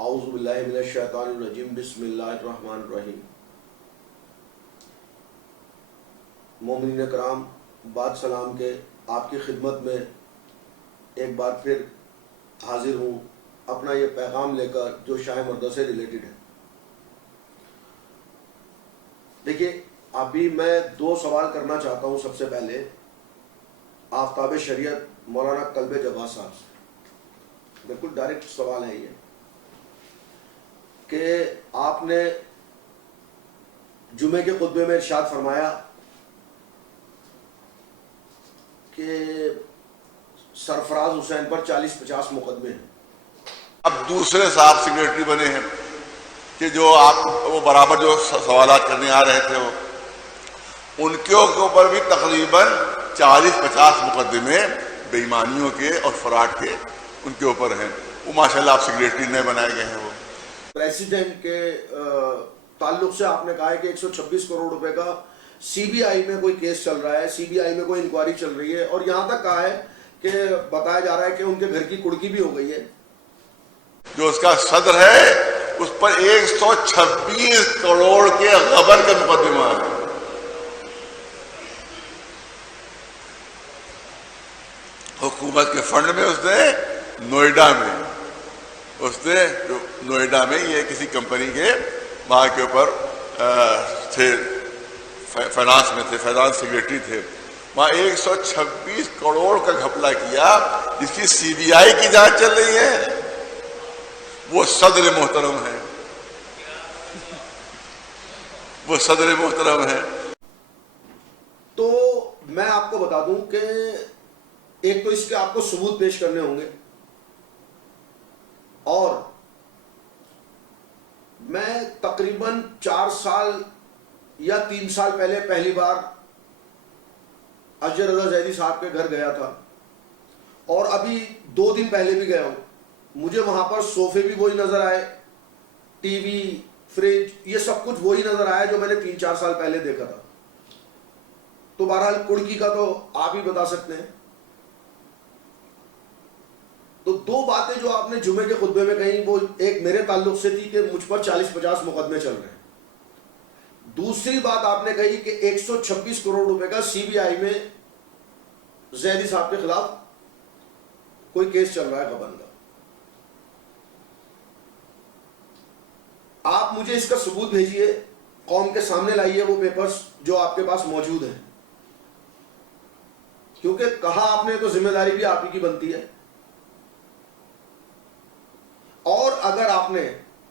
اعوذ باللہ من الشیطان الرجیم بسم اللہ الرحمن الرحیم۔ مومنین کرام، بعد سلام کے آپ کی خدمت میں ایک بار پھر حاضر ہوں اپنا یہ پیغام لے کر جو شاہ مردہ سے ریلیٹڈ ہے۔ دیکھیے، ابھی میں 2 سوال کرنا چاہتا ہوں۔ سب سے پہلے آفتاب شریعت مولانا قلب جبار صاحب سے، بالکل ڈائریکٹ سوال ہے یہ کہ آپ نے جمعے کے خطبے میں ارشاد فرمایا کہ سرفراز حسین پر 40-50 مقدمے ہیں۔ اب دوسرے صاحب سیکریٹری بنے ہیں کہ جو آپ وہ برابر جو سوالات کرنے آ رہے تھے ان کے اوپر بھی تقریباً 40-50 مقدمے بے ایمانیوں کے اور فراڈ کے ان کے اوپر ہیں۔ وہ ماشاءاللہ آپ سیکریٹری نئے بنائے گئے ہیں۔ وہ پریسیڈنٹ کے تعلق سے آپ نے کہا ہے کہ 126 کروڑ روپے کا سی بی آئی میں کوئی کیس چل رہا ہے، سی بی آئی میں کوئی انکوائری چل رہی ہے، اور یہاں تک کہا ہے کہ بتایا جا رہا ہے کہ ان کے گھر کی کڑکی بھی ہو گئی ہے۔ جو اس کا صدر ہے اس پر 126 کروڑ کے غبن کا مقدمہ ہے۔ حکومت کے فنڈ میں اس نے نوئیڈا میں یہ کسی کمپنی کے وہاں کے اوپر تھے، فائنانس میں تھے، فائنانس سیکریٹری تھے، وہاں 126 کروڑ کا گھپلا کیا جس کی سی بی آئی کی جانچ چل رہی ہے۔ وہ صدر محترم ہے، وہ صدر محترم ہے۔ تو میں آپ کو بتا دوں کہ ایک تو اس کے آپ کو ثبوت پیش کرنے ہوں گے، اور میں تقریباً 4 سال یا 3 سال پہلے پہلی بار اجر رضا زیدی صاحب کے گھر گیا تھا، اور ابھی 2 دن پہلے بھی گیا ہوں۔ مجھے وہاں پر صوفے بھی وہی نظر آئے، ٹی وی، فریج، یہ سب کچھ وہی نظر آیا جو میں نے 3-4 سال پہلے دیکھا تھا۔ تو بہرحال کڑکی کا تو آپ ہی بتا سکتے ہیں۔ تو 2 باتیں جو آپ نے جمعے کے خطبے میں کہیں، وہ ایک میرے تعلق سے تھی کہ مجھ پر 40-50 مقدمے چل رہے ہیں۔ دوسری بات آپ نے کہی کہ 126 کروڑ روپے کا سی بی آئی میں زیدی صاحب کے خلاف کوئی کیس چل رہا ہے غبن کا۔ آپ مجھے اس کا ثبوت بھیجئے، قوم کے سامنے لائیے وہ پیپرز جو آپ کے پاس موجود ہیں، کیونکہ کہا آپ نے تو ذمہ داری بھی آپ ہی کی بنتی ہے۔ اور اگر آپ نے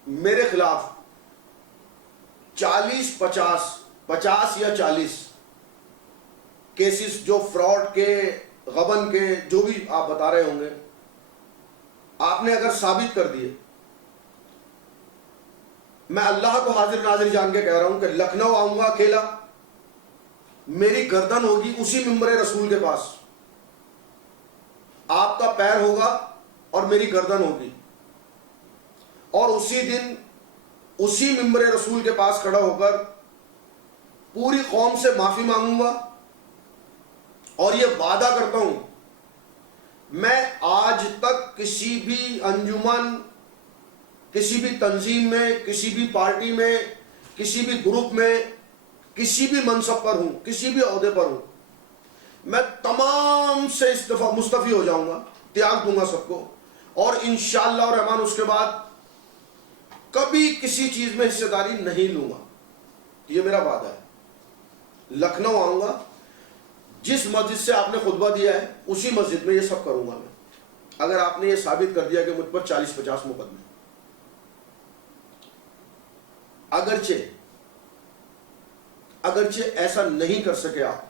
میرے خلاف 50 یا 40 کیسز جو فراڈ کے، غبن کے، جو بھی آپ بتا رہے ہوں گے، آپ نے اگر ثابت کر دیے، میں اللہ کو حاضر ناظر جان کے کہہ رہا ہوں کہ لکھنؤ آؤں گا اکیلا، میری گردن ہوگی اسی ممبر رسول کے پاس، آپ کا پیر ہوگا اور میری گردن ہوگی، اور اسی دن اسی ممبر رسول کے پاس کھڑا ہو کر پوری قوم سے معافی مانگوں گا، اور یہ وعدہ کرتا ہوں میں آج تک کسی بھی انجمن، کسی بھی تنظیم میں، کسی بھی پارٹی میں، کسی بھی گروپ میں، کسی بھی منصب پر ہوں، کسی بھی عہدے پر ہوں، میں تمام سے مستعفی ہو جاؤں گا، تیاگ دوں گا سب کو، اور انشاءاللہ الرحمن اس کے بعد کبھی کسی چیز میں حصہ داری نہیں لوں گا۔ یہ میرا وعدہ ہے۔ لکھنؤ آؤں گا، جس مسجد سے آپ نے خطبہ دیا ہے اسی مسجد میں یہ سب کروں گا میں، اگر آپ نے یہ ثابت کر دیا کہ مجھ پر 40-50 مقدمے۔ اگرچہ ایسا نہیں کر سکے آپ،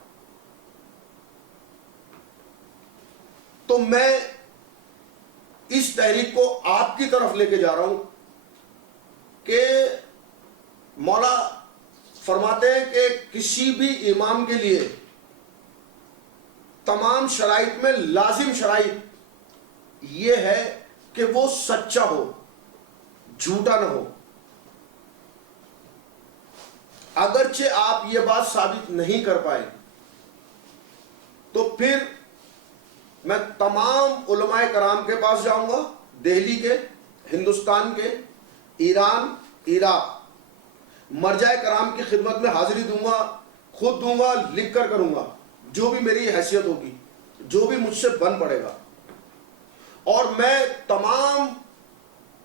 تو میں اس تحریک کو آپ کی طرف لے کے جا رہا ہوں کہ مولا فرماتے ہیں کہ کسی بھی امام کے لیے تمام شرائط میں لازم شرائط یہ ہے کہ وہ سچا ہو، جھوٹا نہ ہو۔ اگرچہ آپ یہ بات ثابت نہیں کر پائے تو پھر میں تمام علماء کرام کے پاس جاؤں گا، دہلی کے، ہندوستان کے، ایران، عراق مرجع کرام کی خدمت میں حاضری دوں گا، خود دوں گا، لکھ کر کروں گا، جو بھی میری حیثیت ہوگی، جو بھی مجھ سے بن پڑے گا. اور میں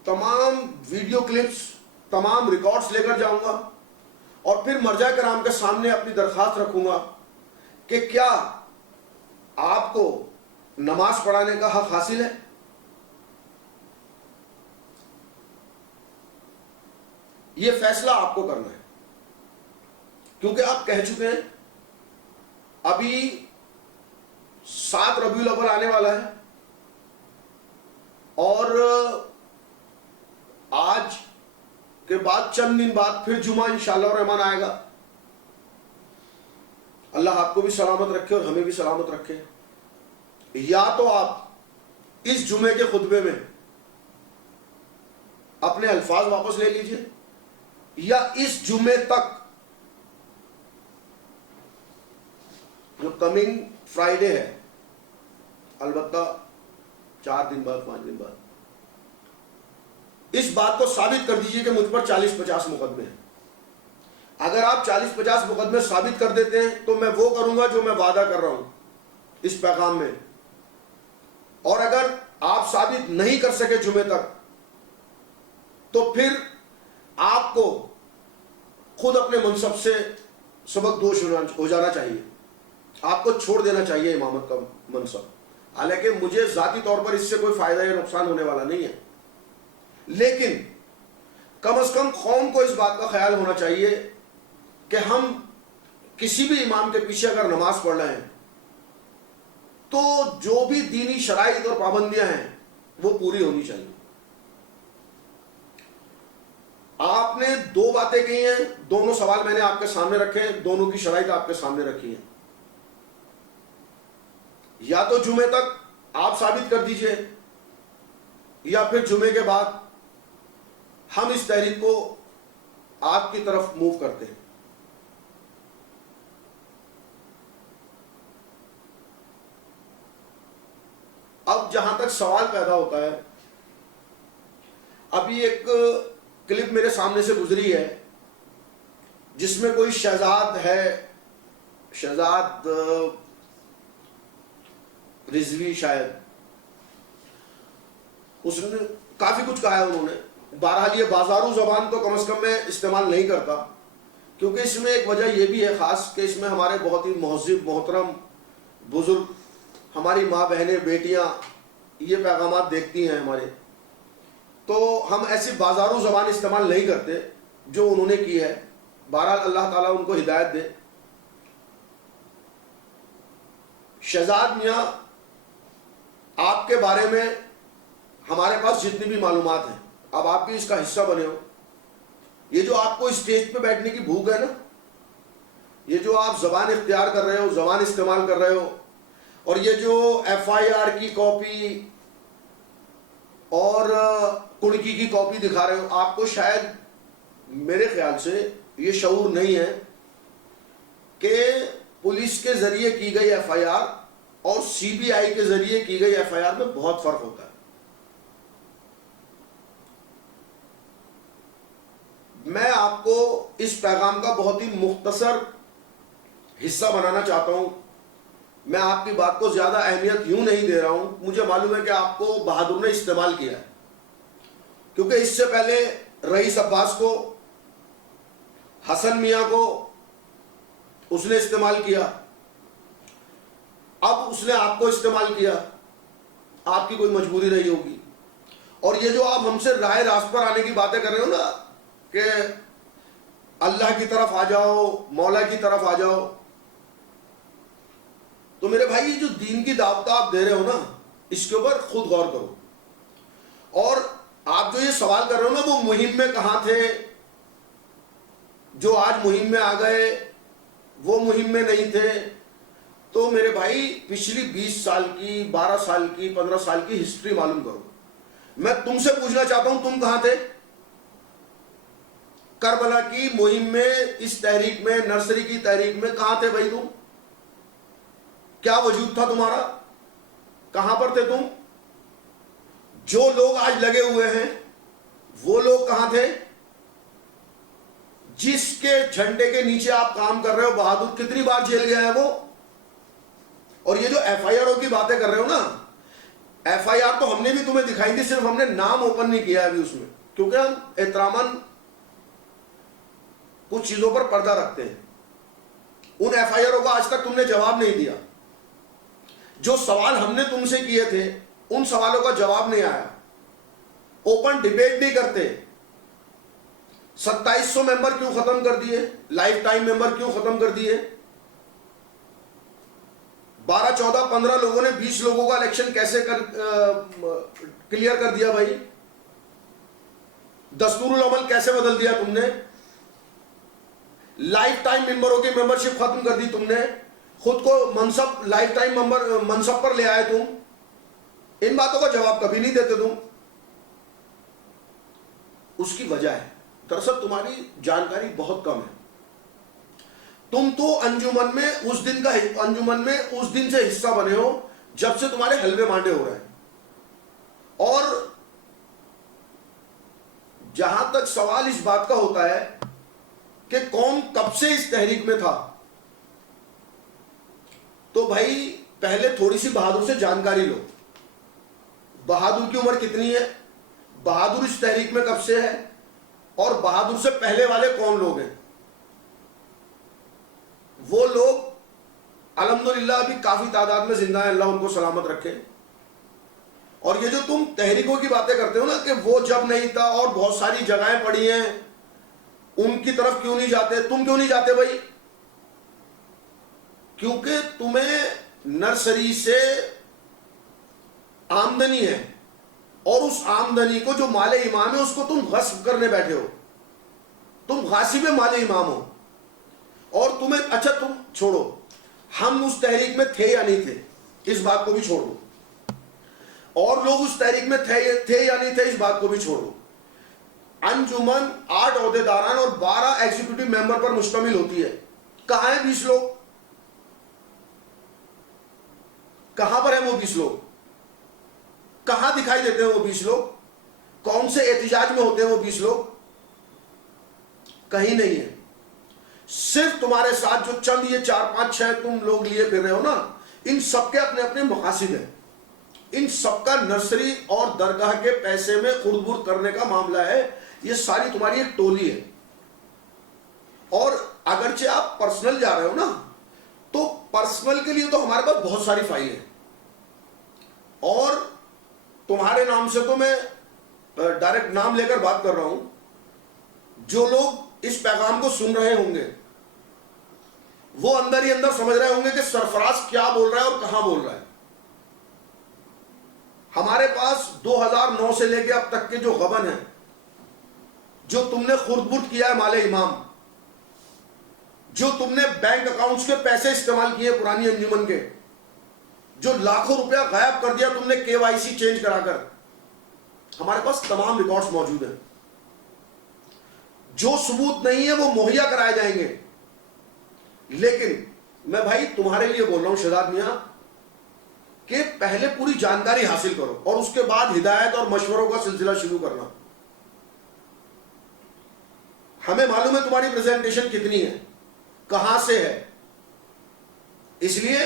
تمام ویڈیو کلپس، تمام ریکارڈز لے کر جاؤں گا اور پھر مرجع کرام کے سامنے اپنی درخواست رکھوں گا کہ کیا آپ کو نماز پڑھانے کا حق حاصل ہے. یہ فیصلہ آپ کو کرنا ہے، کیونکہ آپ کہہ چکے ہیں. ابھی 7 ربیع الاول آنے والا ہے اور آج کے بعد چند دن بعد پھر جمعہ انشاءاللہ الرحمن آئے گا. اللہ آپ کو بھی سلامت رکھے اور ہمیں بھی سلامت رکھے. یا تو آپ اس جمعے کے خطبے میں اپنے الفاظ واپس لے لیجئے، یا اس جمعے تک جو کمنگ فرائیڈے ہے، البتہ 4 دن بعد 5 دن بعد، اس بات کو ثابت کر دیجئے کہ مجھ پر 40-50 مقدمے ہیں. اگر آپ 40-50 مقدمے ثابت کر دیتے ہیں تو میں وہ کروں گا جو میں وعدہ کر رہا ہوں اس پیغام میں. اور اگر آپ ثابت نہیں کر سکے جمعے تک تو پھر آپ کو خود اپنے منصب سے سبق دوش ہو جانا چاہیے، آپ کو چھوڑ دینا چاہیے امامت کا منصب. حالانکہ مجھے ذاتی طور پر اس سے کوئی فائدہ یا نقصان ہونے والا نہیں ہے، لیکن کم از کم قوم کو اس بات کا خیال ہونا چاہیے کہ ہم کسی بھی امام کے پیچھے اگر نماز پڑھ رہے ہیں تو جو بھی دینی شرائط اور پابندیاں ہیں وہ پوری ہونی چاہیے. آپ نے 2 باتیں کہی ہیں، دونوں سوال میں نے آپ کے سامنے رکھے ہیں، دونوں کی شرائط آپ کے سامنے رکھی ہیں. یا تو جمعے تک آپ ثابت کر دیجئے، یا پھر جمعے کے بعد ہم اس تحریک کو آپ کی طرف موو کرتے ہیں. اب جہاں تک سوال پیدا ہوتا ہے، ابھی ایک کلپ میرے سامنے سے گزری ہے جس میں کوئی شہزاد ہے، شہزاد رضوی شاید، اس نے کافی کچھ کہا ہے انہوں نے. بہرحال یہ بازارو زبان تو کم از کم میں استعمال نہیں کرتا، کیونکہ اس میں ایک وجہ یہ بھی ہے خاص کہ اس میں ہمارے بہت ہی مہذب محترم بزرگ، ہماری ماں بہنیں بیٹیاں یہ پیغامات دیکھتی ہیں ہمارے، تو ہم ایسی بازارو زبان استعمال نہیں کرتے جو انہوں نے کی ہے. بہرحال اللہ تعالیٰ ان کو ہدایت دے. شہزاد میاں، آپ کے بارے میں ہمارے پاس جتنی بھی معلومات ہیں، اب آپ بھی اس کا حصہ بنے ہو. یہ جو آپ کو اسٹیج پہ بیٹھنے کی بھوک ہے نا، یہ جو آپ زبان اختیار کر رہے ہو، زبان استعمال کر رہے ہو، اور یہ جو FIR کی کاپی اور کڑکی کی کاپی دکھا رہے ہو، آپ کو شاید میرے خیال سے یہ شعور نہیں ہے کہ پولیس کے ذریعے کی گئی FIR اور CBI کے ذریعے کی گئی FIR میں بہت فرق ہوتا ہے. میں آپ کو اس پیغام کا بہت ہی مختصر حصہ بنانا چاہتا ہوں. میں آپ کی بات کو زیادہ اہمیت یوں نہیں دے رہا ہوں، مجھے معلوم ہے کہ آپ کو بہادر نے استعمال کیا ہے، کیونکہ اس سے پہلے رئیس عباس کو، حسن میاں کو اس نے استعمال کیا، اب اس نے آپ کو استعمال کیا. آپ کی کوئی مجبوری رہی ہوگی. اور یہ جو آپ ہم سے راہ راست پر آنے کی باتیں کر رہے ہو نا کہ اللہ کی طرف آ جاؤ، مولا کی طرف آ جاؤ، تو میرے بھائی جو دین کی دعوت آپ دے رہے ہو نا، اس کے اوپر خود غور کرو. اور آپ جو یہ سوال کر رہے ہو نا، وہ مہم میں کہاں تھے؟ جو آج مہم میں آ گئے وہ مہم میں نہیں تھے. تو میرے بھائی پچھلی 20 سال کی، 12 سال کی، 15 سال کی ہسٹری معلوم کرو. میں تم سے پوچھنا چاہتا ہوں، تم کہاں تھے کربلا کی مہم میں، اس تحریک میں، نرسری کی تحریک میں کہاں تھے بھائی؟ تم کیا وجود تھا تمہارا؟ کہاں پر تھے تم؟ جو لوگ آج لگے ہوئے ہیں وہ لوگ کہاں تھے جس کے جھنڈے کے نیچے آپ کام کر رہے ہو؟ بہادر کتنی بار جیل گیا ہے وہ؟ اور یہ جو ایف آئی آر کی باتیں کر رہے ہو نا، ایف آئی آر تو ہم نے بھی تمہیں دکھائی تھی، صرف ہم نے نام اوپن نہیں کیا ابھی اس میں، کیونکہ ہم احتراماً کچھ چیزوں پر پردہ رکھتے ہیں۔ ان ایف آئی آروں کا آج تک تم نے جواب نہیں دیا۔ جو سوال ہم نے تم سے کیے تھے ان سوالوں کا جواب نہیں آیا، اوپن ڈیبیٹ نہیں کرتے۔ 2700 ممبر کیوں ختم کر دیے؟ لائف ٹائم ممبر کیوں ختم کر دیے؟ 12 14 15 لوگوں نے 20 لوگوں کا الیکشن کیسے کلیئر کر دیا بھائی؟ دستور العمل کیسے بدل دیا تم نے؟ لائف ٹائم ممبروں کی ممبرشپ ختم کر دی تم نے، خود کو منصب لائف ٹائم منصب پر لے آئے تم۔ ان باتوں کا جواب کبھی نہیں دیتے تم۔ اس کی وجہ ہے دراصل تمہاری جانکاری بہت کم ہے۔ تم تو انجمن میں اس دن سے حصہ بنے ہو جب سے تمہارے حلوے مانڈے ہو رہے ہیں۔ اور جہاں تک سوال اس بات کا ہوتا ہے کہ کون کب سے اس تحریک میں تھا، تو بھائی پہلے تھوڑی سی بہادر سے جانکاری لو۔ بہادر کی عمر کتنی ہے؟ بہادر اس تحریک میں کب سے ہے؟ اور بہادر سے پہلے والے کون لوگ ہیں؟ وہ لوگ الحمدللہ ابھی کافی تعداد میں زندہ ہیں، اللہ ان کو سلامت رکھے۔ اور یہ جو تم تحریکوں کی باتیں کرتے ہو نا کہ وہ جب نہیں تھا اور بہت ساری جگہیں پڑی ہیں، ان کی طرف کیوں نہیں جاتے؟ تم کیوں نہیں جاتے بھائی؟ کیونکہ تمہیں نرسری سے آمدنی ہے، اور اس آمدنی کو جو مال امام ہے اس کو تم غصب کرنے بیٹھے ہو۔ تم غاصب مال امام ہو۔ اور تمہیں اچھا تم چھوڑو ہم اس تحریک میں تھے یا نہیں تھے، اس بات کو بھی چھوڑ دو، اور لوگ اس تحریک میں تھے یا نہیں تھے اس بات کو بھی چھوڑ دو۔ انجمن 8 عہدیداران اور 12 ایگزیکٹو ممبر پر مشتمل ہوتی ہے۔ کہاں ہیں 20 لوگ؟ کہاں پر ہیں وہ 20 لوگ؟ کہاں دکھائی دیتے ہیں وہ 20 لوگ؟ کون سے احتجاج میں ہوتے ہیں وہ 20 لوگ؟ کہیں نہیں ہے۔ صرف تمہارے ساتھ جو چند یہ 4 5 6 تم لوگ لیے پھر رہے ہو نا، ان سب کے اپنے اپنے مقاصد ہیں۔ ان سب کا نرسری اور درگاہ کے پیسے میں خرد برد کرنے کا معاملہ ہے۔ یہ ساری تمہاری ایک ٹولی ہے۔ اور اگرچہ آپ پرسنل جا رہے ہو نا، تو پرسنل کے لیے تو ہمارے پاس بہت ساری فائل ہیں، اور تمہارے نام سے تو میں ڈائریکٹ نام لے کر بات کر رہا ہوں۔ جو لوگ اس پیغام کو سن رہے ہوں گے وہ اندر ہی اندر سمجھ رہے ہوں گے کہ سرفراز کیا بول رہا ہے اور کہاں بول رہا ہے۔ ہمارے پاس 2009 سے لے کے اب تک کے جو غبن ہیں، جو تم نے خرد برد کیا ہے مال امام، جو تم نے بینک اکاؤنٹس کے پیسے استعمال کیے پرانی انجمن کے، جو لاکھوں روپیہ غائب کر دیا تم نے KYC چینج کرا کر، ہمارے پاس تمام ریکارڈز موجود ہیں۔ جو ثبوت نہیں ہے وہ مہیا کرائے جائیں گے۔ لیکن میں بھائی تمہارے لیے بول رہا ہوں شہزاد میاں کہ پہلے پوری جانکاری حاصل کرو، اور اس کے بعد ہدایت اور مشوروں کا سلسلہ شروع کرنا۔ ہمیں معلوم ہے تمہاری پریزنٹیشن کتنی ہے، کہاں سے ہے، اس لیے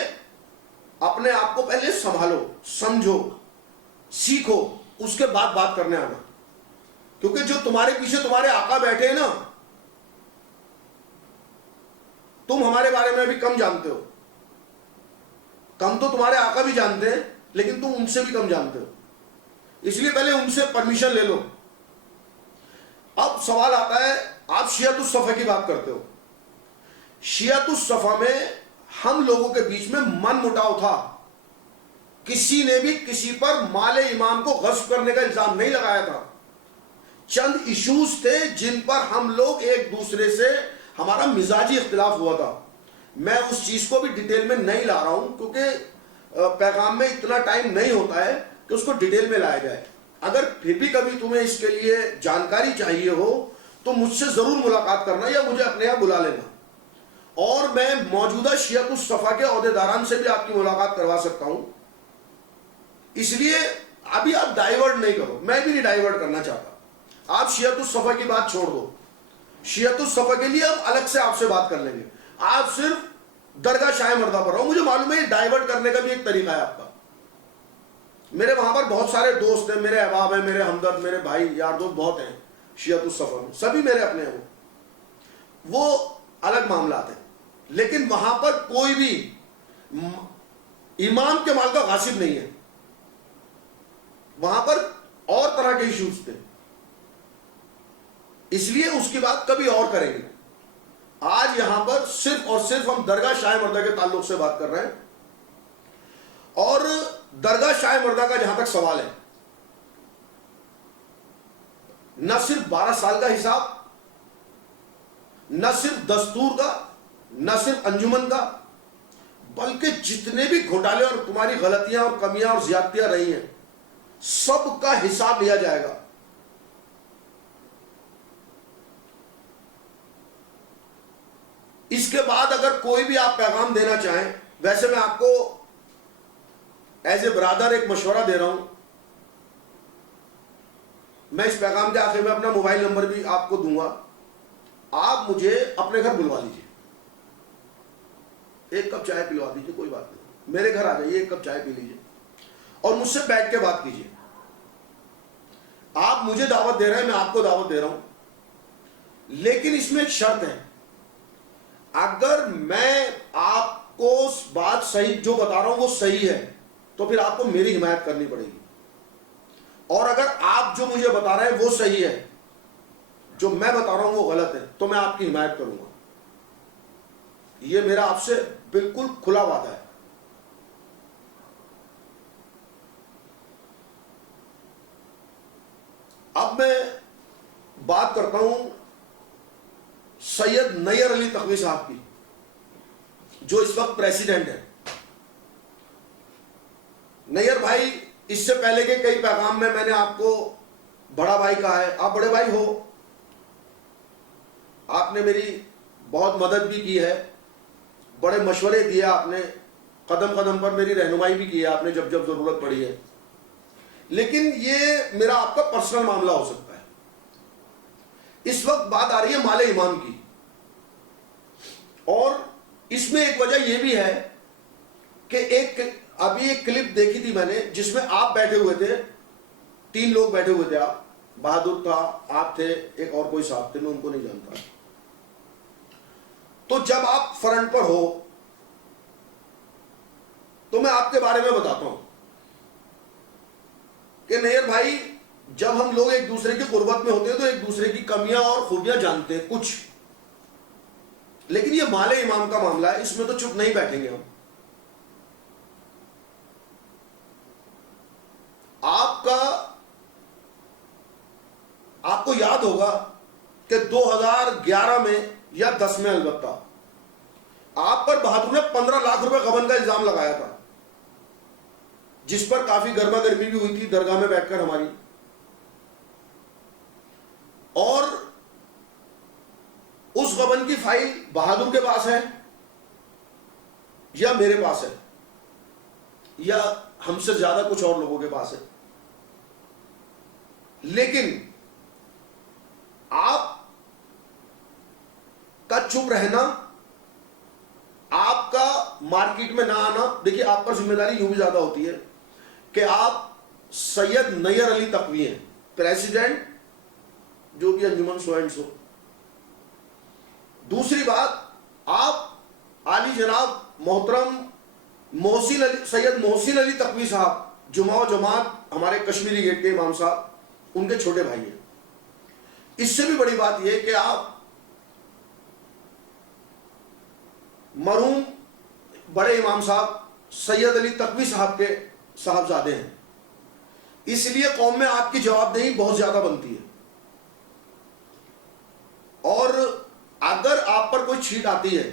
اپنے آپ کو پہلے سنبھالو، سمجھو، سیکھو، اس کے بعد بات کرنے آنا۔ کیونکہ جو تمہارے پیچھے تمہارے آقا بیٹھے ہیں نا، تم ہمارے بارے میں بھی کم جانتے ہو۔ کم تو تمہارے آقا بھی جانتے ہیں، لیکن تم ان سے بھی کم جانتے ہو، اس لیے پہلے ان سے پرمیشن لے لو۔ اب سوال آتا ہے، آپ شیعۃ الصفا کی بات کرتے ہو۔ شیعۃ الصفا میں ہم لوگوں کے بیچ میں من مٹاؤ تھا، کسی نے بھی کسی پر مال امام کو غصب کرنے کا الزام نہیں لگایا تھا۔ چند ایشوز تھے جن پر ہم لوگ ایک دوسرے سے ہمارا مزاجی اختلاف ہوا تھا۔ میں اس چیز کو بھی ڈیٹیل میں نہیں لا رہا ہوں، کیونکہ پیغام میں اتنا ٹائم نہیں ہوتا ہے کہ اس کو ڈیٹیل میں لایا جائے۔ اگر پھر بھی کبھی تمہیں اس کے لیے جانکاری چاہیے ہو تو مجھ سے ضرور ملاقات کرنا، یا مجھے اپنے یہاں بلا لینا، اور میں موجودہ شیعۃ الصفا کے عہدیداران سے بھی آپ کی ملاقات کروا سکتا ہوں۔ اس لیے ابھی آپ ڈائیورٹ نہیں کرو، میں بھی نہیں ڈائیورٹ کرنا چاہتا۔ آپ شیعت الصفا کی بات چھوڑ دو, شیعت الصفا کے لیے ہم الگ سے آپ سے بات کر لیں گے. آپ صرف درگاہ شاہ مردہ پر رہو. مجھے معلوم ہے یہ ڈائیورٹ کرنے کا بھی ایک طریقہ ہے آپ کا. میرے وہاں پر بہت سارے دوست ہیں, میرے احباب ہیں, میرے ہمدرد, میرے بھائی یار دوست بہت ہیں شیعت الصفا میں, سبھی میرے اپنے ہیں. وہ الگ معاملات ہیں, لیکن وہاں پر کوئی بھی امام کے مال کا غاصب نہیں ہے. وہاں پر اور طرح کے ایشوز تھے, اس لیے اس کی بات کبھی اور کریں گے. آج یہاں پر صرف اور صرف ہم درگاہ شاہ مردہ کے تعلق سے بات کر رہے ہیں. اور درگاہ شاہ مردہ کا جہاں تک سوال ہے, نہ صرف 12 سال کا حساب, نہ صرف دستور کا, نہ صرف انجمن کا, بلکہ جتنے بھی گھوٹالے اور تمہاری غلطیاں اور کمیاں اور زیادتیاں رہی ہیں سب کا حساب لیا جائے گا. اس کے بعد اگر کوئی بھی آپ پیغام دینا چاہیں, ویسے میں آپ کو ایز اے برادر ایک مشورہ دے رہا ہوں. میں اس پیغام کے آخر میں اپنا موبائل نمبر بھی آپ کو دوں گا. آپ مجھے اپنے گھر بلوا لیجیے, ایک کپ چائے پلوا دیجیے, کوئی بات نہیں, میرے گھر آ جائیے, ایک کپ چائے پی لیجیے اور مجھ سے بیٹھ کے بات کیجیے. آپ مجھے دعوت دے رہے ہیں, میں آپ کو دعوت دے رہا ہوں, لیکن اس میں ایک شرط ہے. اگر میں آپ کو بات صحیح جو بتا رہا ہوں وہ صحیح ہے تو پھر آپ کو میری حمایت کرنی پڑے گی, اور اگر آپ جو مجھے بتا رہے ہیں وہ صحیح ہے, جو میں بتا رہا ہوں وہ غلط ہے, تو میں آپ کی حمایت کروں گا. یہ میرا آپ سے بالکل کھلا وعدہ ہے. اب میں بات کرتا ہوں سید نیئر علی تقوی صاحب کی, جو اس وقت پریسیڈنٹ ہے. نیئر بھائی, اس سے پہلے کے کئی پیغام میں نے آپ کو بڑا بھائی کہا ہے. آپ بڑے بھائی ہو, آپ نے میری بہت مدد بھی کی ہے, بڑے مشورے دیے آپ نے, قدم قدم پر میری رہنمائی بھی کی ہے آپ نے جب جب ضرورت پڑی ہے. لیکن یہ میرا آپ کا پرسنل معاملہ ہو سکتا ہے. اس وقت بات آ رہی ہے مال امام کی, اور اس میں ایک وجہ یہ بھی ہے کہ ابھی ایک کلپ دیکھی تھی میں نے جس میں آپ بیٹھے ہوئے تھے, 3 لوگ بیٹھے ہوئے تھے. آپ, بہادر تھا, آپ تھے, ایک اور کوئی صاحب تھے, میں ان کو نہیں جانتا. تو جب آپ فرنٹ پر ہو تو میں آپ کے بارے میں بتاتا ہوں کہ نیئر بھائی, جب ہم لوگ ایک دوسرے کی قربت میں ہوتے ہیں تو ایک دوسرے کی کمیاں اور خوبیاں جانتے ہیں کچھ, لیکن یہ مال امام کا معاملہ ہے, اس میں تو چپ نہیں بیٹھیں گے ہم. آپ کو یاد ہوگا کہ 2011 میں یا 10 میں البتہ آپ پر بہادر نے 15 لاکھ روپے غبن کا الزام لگایا تھا, جس پر کافی گرما گرمی بھی ہوئی تھی درگاہ میں بیٹھ کر ہماری. اور اس غبن کی فائل بہادر کے پاس ہے یا میرے پاس ہے یا ہم سے زیادہ کچھ اور لوگوں کے پاس ہے. لیکن آپ کا چپ رہنا, آپ کا مارکیٹ میں نہ آنا, دیکھیے آپ پر ذمہ داری یوں بھی زیادہ ہوتی ہے کہ آپ سید نیئر علی تقوی ہیں, پریسیڈنٹ جو بھی انجمن سو اینڈ سو. دوسری بات, آپ عالی جناب محترم محسن علی, سید محسن علی تقوی صاحب, جمعہ و جماعت ہمارے کشمیری گیٹ کے امام صاحب, ان کے چھوٹے بھائی ہیں. اس سے بھی بڑی بات یہ کہ آپ مرحوم بڑے امام صاحب سید علی تقوی صاحب کے صاحبزادے ہیں. اس لیے قوم میں آپ کی جواب دہی بہت زیادہ بنتی ہے. اور اگر آپ پر کوئی چھیٹ آتی ہے,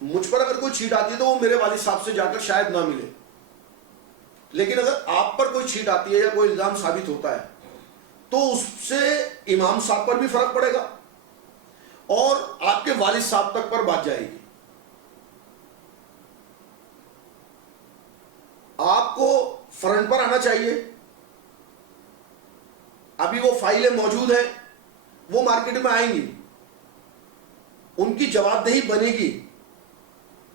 مجھ پر اگر کوئی چھیٹ آتی ہے تو وہ میرے والد صاحب سے جا کر شاید نہ ملے, لیکن اگر آپ پر کوئی چھیٹ آتی ہے یا کوئی الزام ثابت ہوتا ہے تو اس سے امام صاحب پر بھی فرق پڑے گا اور آپ کے والد صاحب تک پر بات جائے گی. آپ کو فرنٹ پر آنا چاہیے. ابھی وہ فائلیں موجود ہیں, وہ مارکیٹ میں آئیں گی, ان کی جواب دہی بنے گی,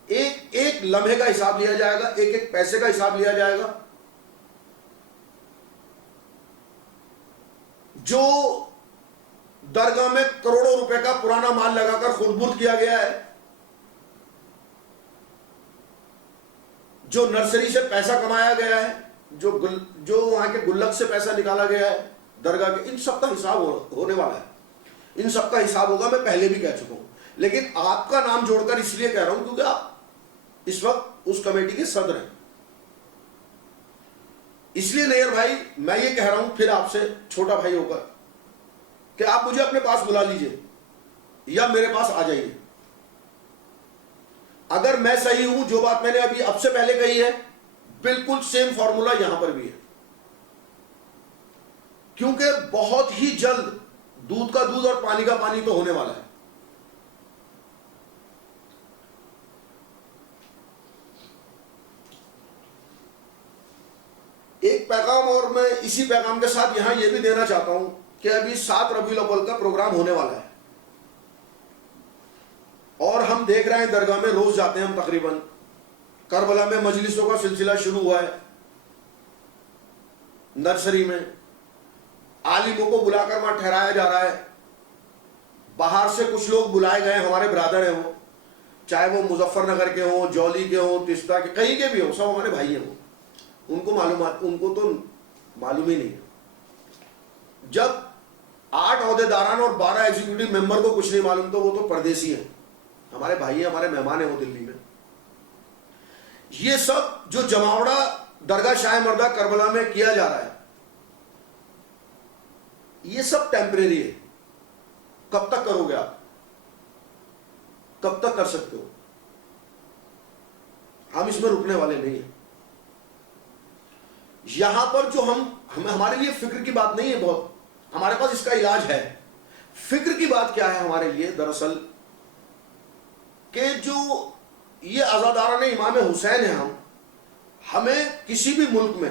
ایک ایک لمحے کا حساب لیا جائے گا, ایک ایک پیسے کا حساب لیا جائے گا. جو درگاہ میں کروڑوں روپے کا پرانا مال لگا کر خود برد کیا گیا ہے, جو نرسری سے پیسہ کمایا گیا ہے, جو وہاں کے گلک سے پیسہ نکالا گیا ہے درگاہ کے, ان سب کا حساب ہونے والا ہے. ان سب کا حساب ہوگا, میں پہلے بھی کہہ چکا ہوں. لیکن آپ کا نام جوڑ کر اس لیے کہہ رہا ہوں کیونکہ آپ اس وقت اس کمیٹی کے صدر ہیں. اس لیے نیئر بھائی میں یہ کہہ رہا ہوں پھر آپ سے چھوٹا بھائی ہو کر کہ آپ مجھے اپنے پاس بلا لیجئے یا میرے پاس آ جائیے. اگر میں صحیح ہوں, جو بات میں نے ابھی اب سے پہلے کہی ہے, بالکل سیم فارمولا یہاں پر بھی ہے. کیونکہ بہت ہی جلد دودھ کا دودھ اور پانی کا پانی تو ہونے والا ہے. ایک پیغام اور میں اسی پیغام کے ساتھ یہاں یہ بھی دینا چاہتا ہوں کہ ابھی 7 ربیع الاول کا پروگرام ہونے والا ہے, اور ہم دیکھ رہے ہیں درگاہ میں روز جاتے ہیں ہم. تقریباً کربلا میں مجلسوں کا سلسلہ شروع ہوا ہے, نرسری میں عالموں کو بلا کر وہاں ٹھہرایا جا رہا ہے. باہر سے کچھ لوگ بلائے گئے, ہمارے برادر ہیں وہ, چاہے وہ مظفر نگر کے ہوں, جولی کے ہوں, تستہ کے, کہیں کے بھی ہوں, سب ہمارے بھائی ہیں. وہ ان کو معلومات, ان کو تو معلوم ہی نہیں ہے. جب 8 عہدیداران اور 12 ایگزیکٹیو ممبر کو کچھ نہیں معلوم تو وہ تو پردیسی ہیں, ہمارے بھائی ہیں, ہمارے مہمان ہیں وہ دلی میں. یہ سب جو جماوڑا درگاہ شاہ مردہ کربلا میں کیا جا رہا ہے, یہ سب ٹیمپریری ہے. کب تک کرو گے آپ, کب تک کر سکتے ہو؟ ہم اس میں رکنے والے نہیں ہیں. یہاں پر جو ہمارے لیے فکر کی بات نہیں ہے بہت, ہمارے پاس اس کا علاج ہے. فکر کی بات کیا ہے ہمارے لیے دراصل, کہ جو یہ عزاداران امام حسین ہیں, ہمیں کسی بھی ملک میں,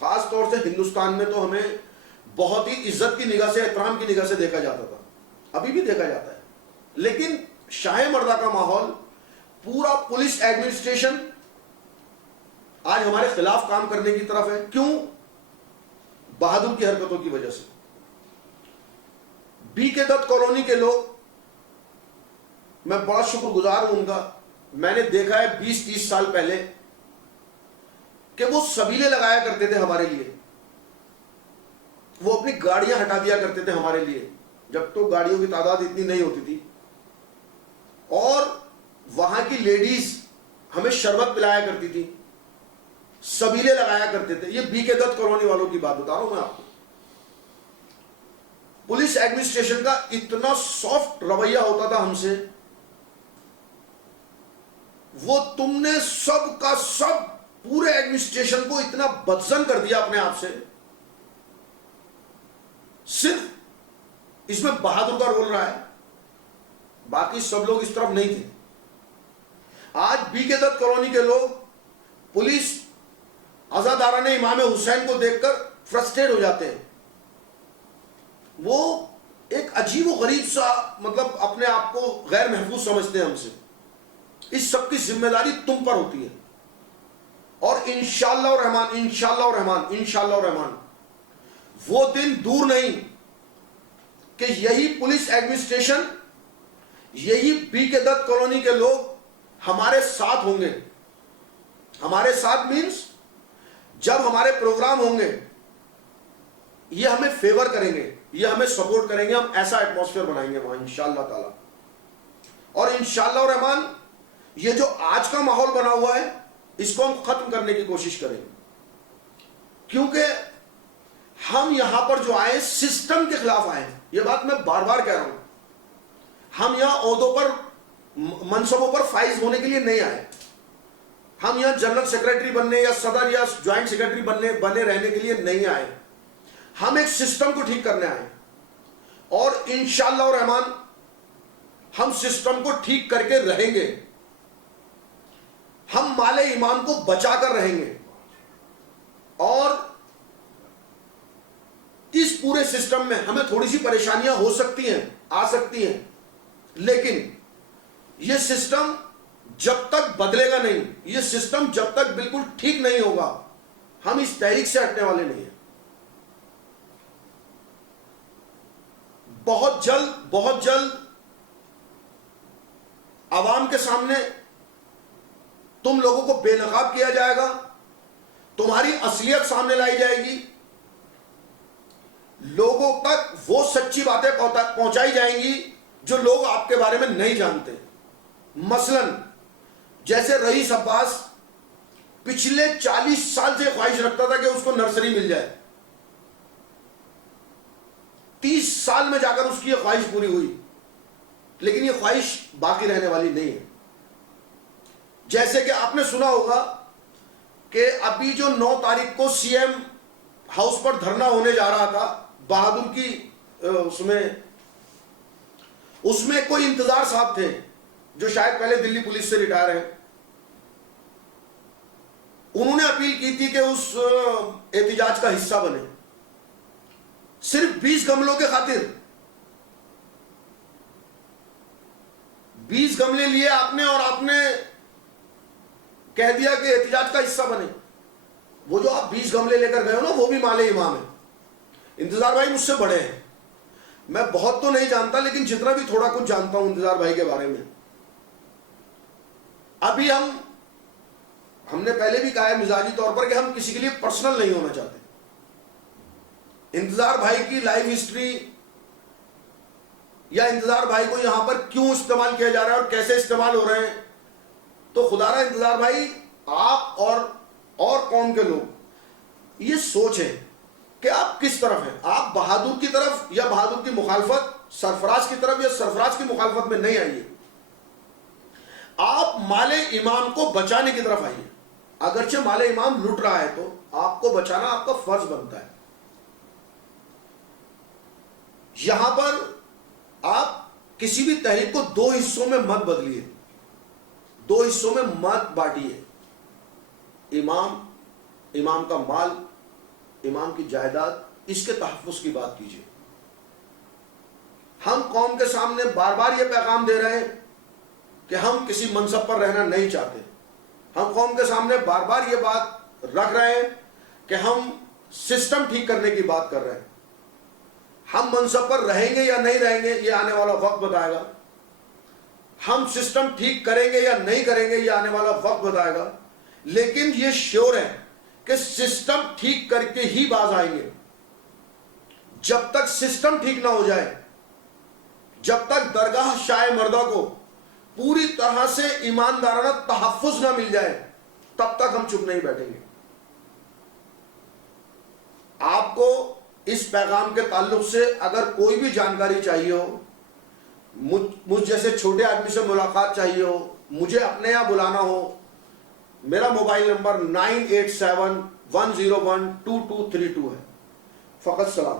خاص طور سے ہندوستان میں تو ہمیں بہت ہی عزت کی نگاہ سے, احترام کی نگاہ سے دیکھا جاتا تھا, ابھی بھی دیکھا جاتا ہے. لیکن شاہ مردہ کا ماحول, پورا پولیس ایڈمنسٹریشن آج ہمارے خلاف کام کرنے کی طرف ہے. کیوں؟ بہادر کی حرکتوں کی وجہ سے. بی کے دت کالونی کے لوگ, میں بڑا شکر گزار ہوں ان کا, میں نے دیکھا ہے 20-30 سال پہلے کہ وہ سبیلے لگایا کرتے تھے ہمارے لیے, وہ اپنی گاڑیاں ہٹا دیا کرتے تھے ہمارے لیے, جب تو گاڑیوں کی تعداد اتنی نہیں ہوتی تھی, اور وہاں کی لیڈیز ہمیں شربت پلایا کرتی تھی, سبیلے لگایا کرتے تھے. یہ بی کے دت کالونی والوں کی بات بتا رہا ہوں میں آپ کو. پولیس ایڈمنسٹریشن کا اتنا سافٹ رویہ ہوتا تھا ہم سے, وہ تم نے سب کا سب پورے ایڈمنسٹریشن کو اتنا بدزن کر دیا اپنے آپ سے. صرف اس میں بہادر کا رول رہا ہے, باقی سب لوگ اس طرف نہیں تھے. آج بی کے دت کالونی کے لوگ پولیس عزاداران امام حسین کو دیکھ کر فرسٹریٹ ہو جاتے ہیں. وہ ایک عجیب و غریب سا, مطلب اپنے آپ کو غیر محفوظ سمجھتے ہیں ہم سے. اس سب کی ذمہ داری تم پر ہوتی ہے, اور انشاءاللہ الرحمن, انشاءاللہ الرحمن, انشاءاللہ الرحمن وہ دن دور نہیں کہ یہی پولیس ایڈمنسٹریشن, یہی بی کے دت کالونی کے لوگ ہمارے ساتھ ہوں گے. ہمارے ساتھ مینس جب ہمارے پروگرام ہوں گے یہ ہمیں فیور کریں گے, یہ ہمیں سپورٹ کریں گے, ہم ایسا ایٹماسفیئر بنائیں گے وہاں انشاءاللہ تعالی. اور انشاءاللہ الرحمن یہ جو آج کا ماحول بنا ہوا ہے اس کو ہم ختم کرنے کی کوشش کریں گے, کیونکہ ہم یہاں پر جو آئے سسٹم کے خلاف آئے ہیں. یہ بات میں بار بار کہہ رہا ہوں, ہم یہاں عہدوں پر, منصبوں پر فائز ہونے کے لیے نہیں آئے. ہم یہاں جنرل سیکرٹری بننے یا صدر یا جوائنٹ سیکرٹری بنے رہنے کے لیے نہیں آئے. ہم ایک سسٹم کو ٹھیک کرنے آئے, اور انشاءاللہ الرحمن ہم سسٹم کو ٹھیک کر کے رہیں گے. ہم مال ایمان کو بچا کر رہیں گے, اور اس پورے سسٹم میں ہمیں تھوڑی سی پریشانیاں ہو سکتی ہیں، آ سکتی ہیں، لیکن یہ سسٹم جب تک بدلے گا نہیں، یہ سسٹم جب تک بالکل ٹھیک نہیں ہوگا، ہم اس تحریک سے ہٹنے والے نہیں ہیں۔ بہت جلد عوام کے سامنے تم لوگوں کو بے نقاب کیا جائے گا، تمہاری اصلیت سامنے لائی جائے گی، لوگوں تک وہ سچی باتیں پہنچائی جائیں گی جو لوگ آپ کے بارے میں نہیں جانتے۔ مثلا جیسے رئیس عباس پچھلے 40 سال سے خواہش رکھتا تھا کہ اس کو نرسری مل جائے، 30 سال میں جا کر اس کی یہ خواہش پوری ہوئی، لیکن یہ خواہش باقی رہنے والی نہیں ہے۔ جیسے کہ آپ نے سنا ہوگا کہ ابھی جو 9 تاریخ کو سی ایم ہاؤس پر دھرنا ہونے جا رہا تھا، بہادر کی اس میں کوئی انتظار صاحب تھے جو شاید پہلے دلی پولیس سے ریٹائر ہیں، انہوں نے اپیل کی تھی کہ اس احتجاج کا حصہ بنے، صرف 20 گملوں کے خاطر 20 گملے لیے آپ نے، اور آپ نے کہہ دیا کہ احتجاج کا حصہ بنے۔ وہ جو آپ 20 گملے لے کر گئے ہو نا، وہ بھی مال امام ہے۔ انتظار بھائی مجھ سے بڑے ہیں، میں بہت تو نہیں جانتا، لیکن جتنا بھی تھوڑا کچھ جانتا ہوں انتظار بھائی کے بارے میں۔ ابھی ہم نے پہلے بھی کہا ہے مزاجی طور پر کہ ہم کسی کے لیے پرسنل نہیں ہونا چاہتے۔ انتظار بھائی کی لائف ہسٹری یا انتظار بھائی کو یہاں پر کیوں استعمال کیا جا رہا ہے اور کیسے استعمال ہو رہے ہیں، تو خدا را انتظار بھائی آپ اور قوم کے لوگ یہ سوچیں کہ آپ کس طرف ہیں۔ آپ بہادر کی طرف یا بہادر کی مخالفت، سرفراز کی طرف یا سرفراز کی مخالفت میں نہیں آئیے، آپ مال امام کو بچانے کی طرف آئیے۔ اگرچہ مال امام لٹ رہا ہے تو آپ کو بچانا آپ کا فرض بنتا ہے۔ یہاں پر آپ کسی بھی تحریک کو 2 حصوں میں مت بدلیے، 2 حصوں میں مت بانٹیے۔ امام کا مال، امام کی جائیداد، اس کے تحفظ کی بات کیجیے۔ ہم قوم کے سامنے بار بار یہ پیغام دے رہے ہیں کہ ہم کسی منصب پر رہنا نہیں چاہتے۔ ہم قوم کے سامنے بار بار یہ بات رکھ رہے ہیں کہ ہم سسٹم ٹھیک کرنے کی بات کر رہے ہیں۔ ہم منصب پر رہیں گے یا نہیں رہیں گے یہ آنے والا وقت بتائے گا، ہم سسٹم ٹھیک کریں گے یا نہیں کریں گے یہ آنے والا وقت بتائے گا، لیکن یہ شیور ہے کہ سسٹم ٹھیک کر کے ہی باز آئیں گے۔ جب تک سسٹم ٹھیک نہ ہو جائے، جب تک درگاہ شاہ مردہ کو پوری طرح سے ایماندارانہ تحفظ نہ مل جائے، تب تک ہم چپ نہیں بیٹھیں گے۔ آپ کو اس پیغام کے تعلق سے اگر کوئی بھی جانکاری چاہیے ہو، مجھ جیسے چھوٹے آدمی سے ملاقات چاہیے ہو، مجھے اپنے یہاں بلانا ہو، میرا موبائل نمبر 9871012232 ہے۔ فقط سلام۔